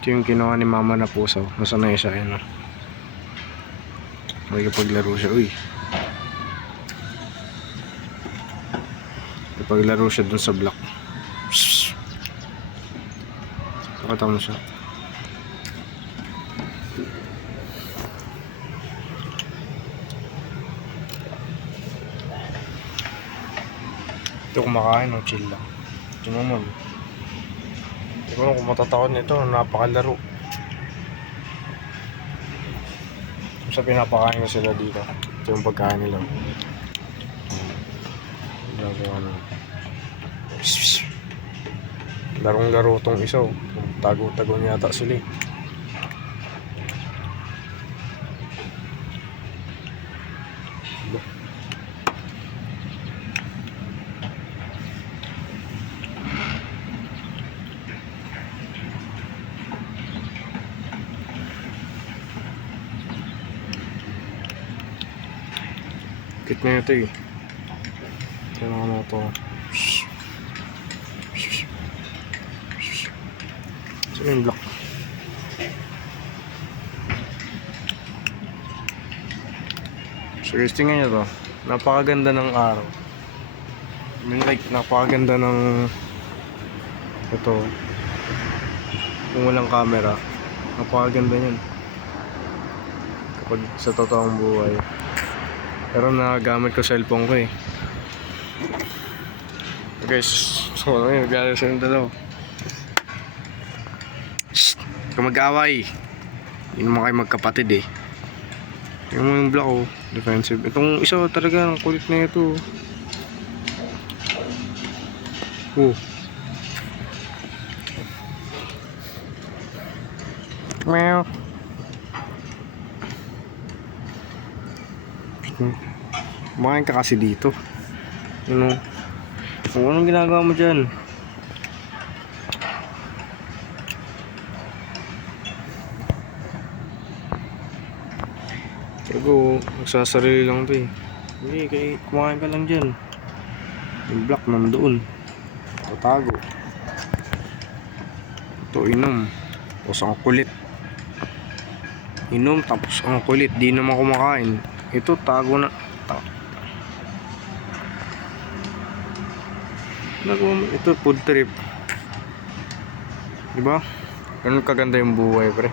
Ito yung kinuha ni mama na puso. Nasanay siya, yun. Nakikipaglaro siya. Uy. Nakipaglaro siya dun sa block. Nakita mo siya. Ito kumakain, no? Chill lang. Ito naman. Hindi ko kung matatakot nito, napakalaro. Sa pinapakain ko sila dito. Ito yung pagkain nila. Ginagawa na. Larong-laro tong isa. Tago-tago niya ata sila eh. Kit na ito eh. Tignan mo ito. Saan yung block? Seriously nga nyo to. Napakaganda ng araw. I mean like, napakaganda ng ito. Kung walang camera, napakaganda yun. Kapag sa totoong buhay. Pero nagagamit ko cellphone ko eh. Guys, so ano yun, naglalaro sa yung dalaw. Shhh! Kung mag-away. Hindi naman kayo magkapatid eh. Yung mga yung block oh, defensive. Itong isa talaga, ang kulit na ito. Oh. Meow. Kumain ka kasi dito. Ano? Kung anong ginagawa mo dyan? Pero nagsasarili lang ito eh. Hindi, kaya kumain ka lang dyan. Yung block nandoon. Tatago. Ito inom. Tapos ang kulit. Inom tapos ang kulit. Di naman kumakain. Ito tago na. Ito food trip. Diba? Ganun kaganda yung buhay pre.